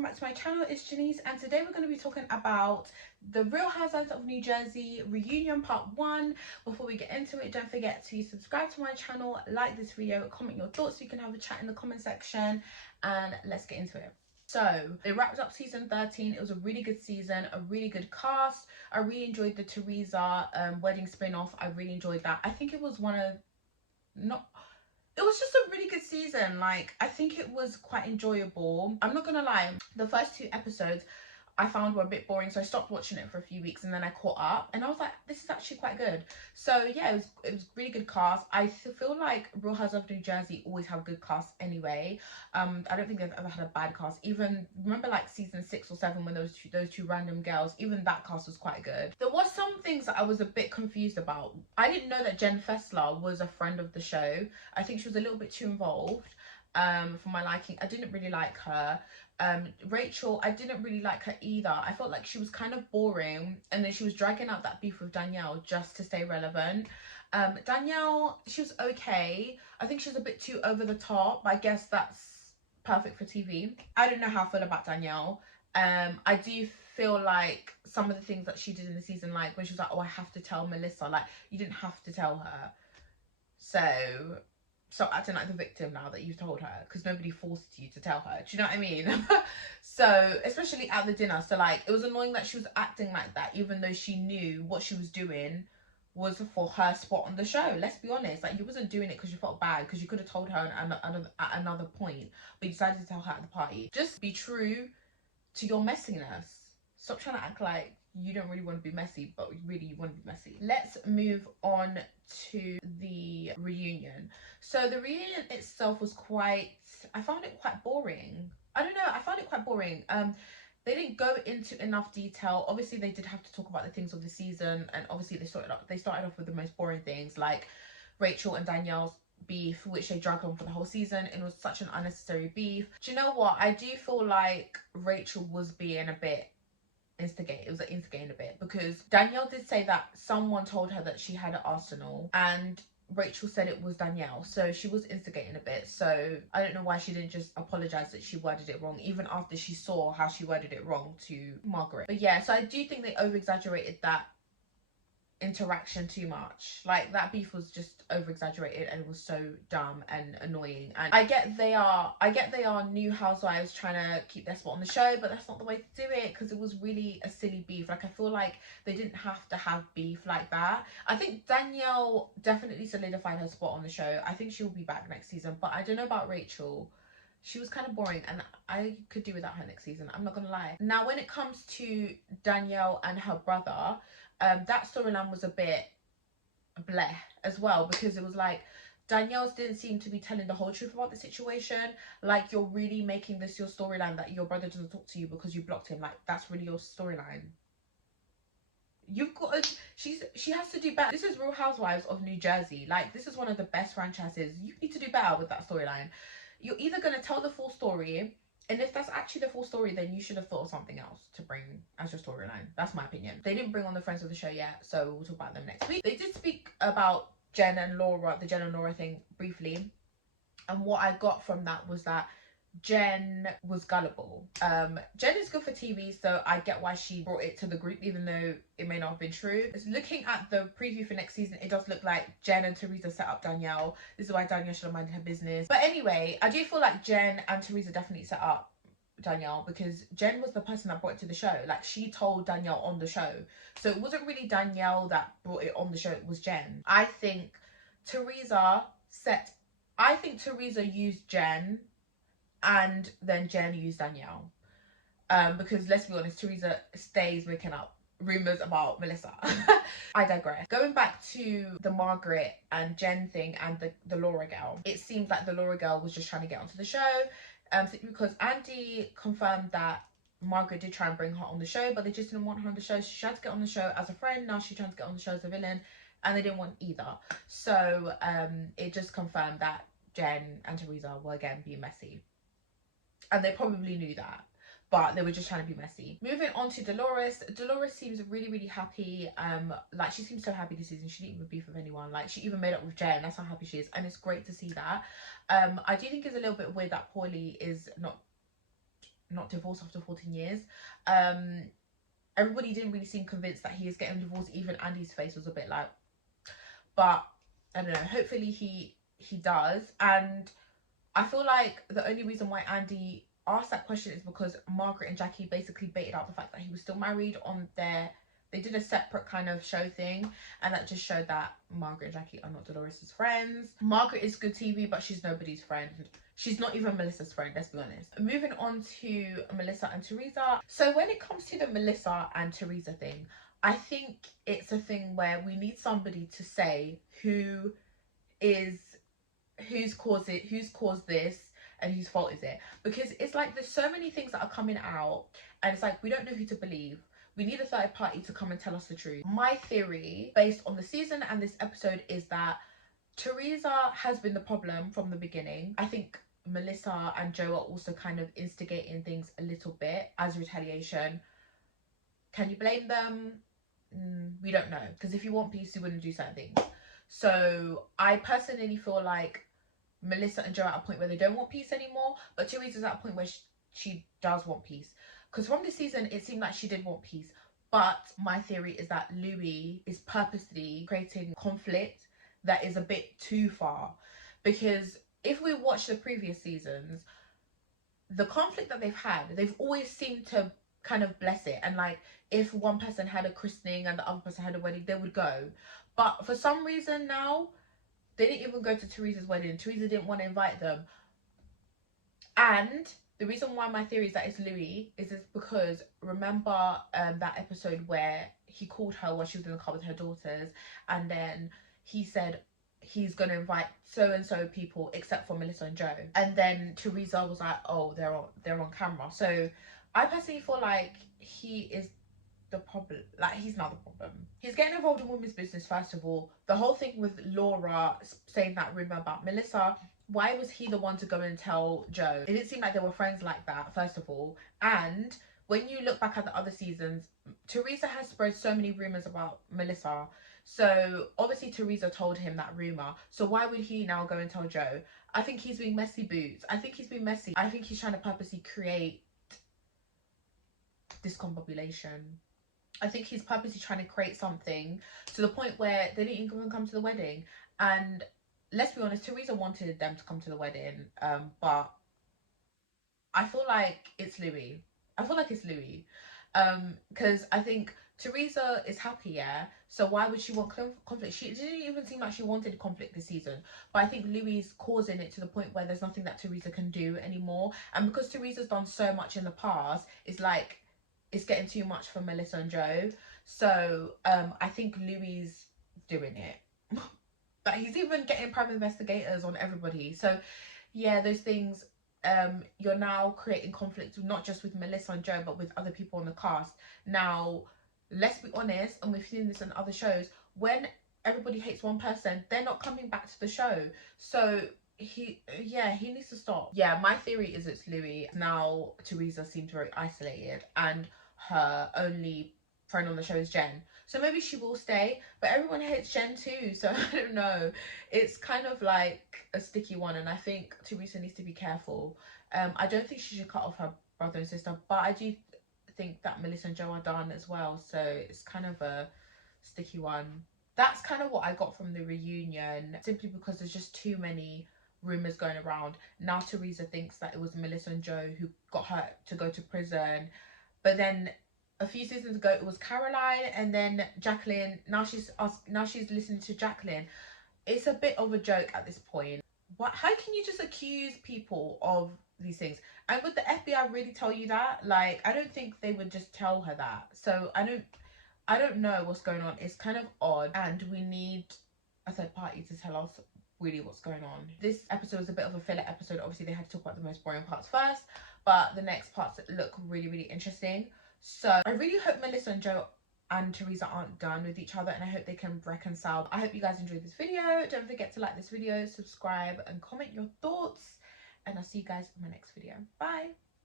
welcome back to my channel. It's Janice, and today we're going to be talking about the Real Housewives of New Jersey reunion part 1. Before we get into it, don't forget to subscribe to my channel, like this video, comment your thoughts so you can have a chat in the comment section, and let's get into it. So they wrapped up season 13. It was a really good season, a really good cast. I really enjoyed the Theresa wedding spin-off. I really enjoyed that. I think it was it was just a really good season. Like, I think it was quite enjoyable. I'm not gonna lie, the first 2 episodes I found were a bit boring, so I stopped watching it for a few weeks and then I caught up and I was like, this is actually quite good. So yeah, it was really good cast. I feel like Real Housewives of New Jersey always have good cast anyway. I don't think they've ever had a bad cast. Even remember like season 6 or 7 when those two random girls, even that cast was quite good. There was some things that I was a bit confused about. I didn't know that Jen Fessler was a friend of the show. I think she was a little bit too involved for my liking. I didn't really like her. Rachel, I didn't really like her either. I felt like she was kind of boring, and then she was dragging out that beef with Danielle just to stay relevant. Danielle, she was okay. I think she was a bit too over the top, but I guess that's perfect for TV. I don't know how I feel about Danielle. I do feel like some of the things that she did in the season, like when she was like, oh, I have to tell Melissa, like, you didn't have to tell her. So stop acting like the victim now that you've told her, because nobody forced you to tell her. Do you know what I mean? So especially at the dinner, so like it was annoying that she was acting like that even though she knew what she was doing was for her spot on the show. Let's be honest, like, you wasn't doing it because you felt bad, because you could have told her at another point, but you decided to tell her at the party. Just be true to your messiness. Stop trying to act like you don't really want to be messy, but really you want to be messy. Let's move on to the reunion. So the reunion itself was I found it quite boring. I don't know, I found it quite boring. They didn't go into enough detail. Obviously they did have to talk about the things of the season, and obviously they started off with the most boring things, like Rachel and Danielle's beef, which they dragged on for the whole season. It was such an unnecessary beef. Do you know what? I do feel like Rachel was being a bit instigating a bit, because Danielle did say that someone told her that she had an arsenal, and Rachel said it was Danielle, so she was instigating a bit. So I don't know why she didn't just apologize that she worded it wrong, even after she saw how she worded it wrong to Margaret. But yeah, so I do think they over exaggerated that interaction too much. Like, that beef was just over exaggerated and it was so dumb and annoying. And I get they are new housewives trying to keep their spot on the show, but that's not the way to do it, because it was really a silly beef. Like, I feel like they didn't have to have beef like that. I think Danielle definitely solidified her spot on the show. I think she'll be back next season, but I don't know about Rachel. She was kind of boring, and I could do without her next season, I'm not gonna lie. Now, when it comes to Danielle and her brother, that storyline was a bit bleh as well, because it was like Danielle didn't seem to be telling the whole truth about the situation. Like, you're really making this your storyline that your brother doesn't talk to you because you blocked him. Like, that's really your storyline. You've got to, she has to do better. This is Real Housewives of New Jersey. Like, this is one of the best franchises. You need to do better with that storyline. You're either going to tell the full story, and if that's actually the full story, then you should have thought of something else to bring as your storyline. That's my opinion. They didn't bring on the friends of the show yet, so we'll talk about them next week. They did speak about Jen and Laura, the Jen and Laura thing, briefly. And what I got from that was that Jen was gullible. Jen is good for TV, so I get why she brought it to the group, even though it may not have been true. Looking at the preview for next season, it does look like Jen and Theresa set up Danielle. This is why Danielle should have minded her business. But anyway, I do feel like Jen and Theresa definitely set up Danielle, because Jen was the person that brought it to the show. Like, she told Danielle on the show, so it wasn't really Danielle that brought it on the show, it was Jen. I think Theresa used Jen, and then Jen used Danielle, because let's be honest, Theresa stays making up rumors about Melissa. I digress. Going back to the Margaret and Jen thing and the Laura girl, it seems like the Laura girl was just trying to get onto the show, because Andy confirmed that Margaret did try and bring her on the show, but they just didn't want her on the show. She tried to get on the show as a friend, now she's trying to get on the show as a villain, and they didn't want either. So it just confirmed that Jen and Theresa were again being messy, and they probably knew that, but they were just trying to be messy. Moving on to Dolores. Dolores seems really happy. Like, she seems so happy this season. She didn't even beef with anyone. Like, she even made up with Jen. That's how happy she is, and it's great to see that. I do think it's a little bit weird that Paulie is not not divorced after 14 years. Everybody didn't really seem convinced that he is getting divorced. Even Andy's face was a bit like, but I don't know, hopefully he does. And I feel like the only reason why Andy asked that question is because Margaret and Jackie basically baited out the fact that he was still married on their, they did a separate kind of show thing, and that just showed that Margaret and Jackie are not Dolores' friends. Margaret is good TV, but she's nobody's friend. She's not even Melissa's friend, let's be honest. Moving on to Melissa and Theresa. So when it comes to the Melissa and Theresa thing, I think it's a thing where we need somebody to say who's caused this and whose fault is it, because it's like there's so many things that are coming out and it's like we don't know who to believe. We need a third party to come and tell us the truth. My theory, based on the season and this episode, is that Theresa has been the problem from the beginning. I think Melissa and Joe are also kind of instigating things a little bit as retaliation. Can you blame them? We don't know, because if you want peace, you wouldn't do certain things. So I personally feel like Melissa and Joe are at a point where they don't want peace anymore, but Theresa's at a point where she does want peace. Because from this season, it seemed like she did want peace. But my theory is that Louie is purposely creating conflict that is a bit too far. Because if we watch the previous seasons, the conflict that they've had, they've always seemed to kind of bless it. And like, if one person had a christening and the other person had a wedding, they would go. But for some reason now, they didn't even go to Theresa's wedding. Theresa didn't want to invite them. And the reason why my theory is that it's Louie is because remember that episode where he called her while she was in the car with her daughters, and then he said he's going to invite so-and-so people except for Melissa and Joe. And then Theresa was like, oh, they're on camera. So I personally feel like he is the problem. Like, he's not the problem. He's getting involved in women's business, first of all. The whole thing with Laura saying that rumour about Melissa, why was he the one to go and tell Joe? It didn't seem like they were friends like that, first of all. And when you look back at the other seasons, Theresa has spread so many rumours about Melissa. So obviously Theresa told him that rumour. So why would he now go and tell Joe? I think he's being messy, Boots. I think he's being messy. I think he's trying to purposely create discombobulation. I think he's purposely trying to create something to the point where they didn't even come to the wedding. And let's be honest, Theresa wanted them to come to the wedding, but I feel like it's Louie. Because I think Theresa is happy, yeah? So why would she want conflict? She didn't even seem like she wanted conflict this season. But I think Louie's causing it to the point where there's nothing that Theresa can do anymore. And because Theresa's done so much in the past, it's like, it's getting too much for Melissa and Joe. So I think Louie's doing it. But he's even getting private investigators on everybody. So yeah, those things, you're now creating conflict not just with Melissa and Joe, but with other people on the cast. Now, let's be honest, and we've seen this in other shows, when everybody hates one person, they're not coming back to the show. So he needs to stop. Yeah, my theory is it's Louie. Now Theresa seems very isolated and her only friend on the show is Jen, so maybe she will stay, but everyone hates Jen too, so I don't know. It's kind of like a sticky one, and I think Theresa needs to be careful. I don't think she should cut off her brother and sister, but I do think that Melissa and Joe are done as well, so it's kind of a sticky one. That's kind of what I got from the reunion, simply because there's just too many rumours going around. Now Theresa thinks that it was Melissa and Joe who got her to go to prison, but then a few seasons ago it was Caroline, and then Jacqueline. Now she's listening to Jacqueline. It's a bit of a joke at this point. How can you just accuse people of these things? And would the FBI really tell you that? Like, I don't think they would just tell her that. So I don't know what's going on. It's kind of odd, and we need a third party to tell us really what's going on. This episode was a bit of a filler episode. Obviously they had to talk about the most boring parts first, but the next parts look really, really interesting. So I really hope Melissa and Joe and Theresa aren't done with each other, and I hope they can reconcile. I hope you guys enjoyed this video. Don't forget to like this video, subscribe, and comment your thoughts, and I'll see you guys in my next video. Bye.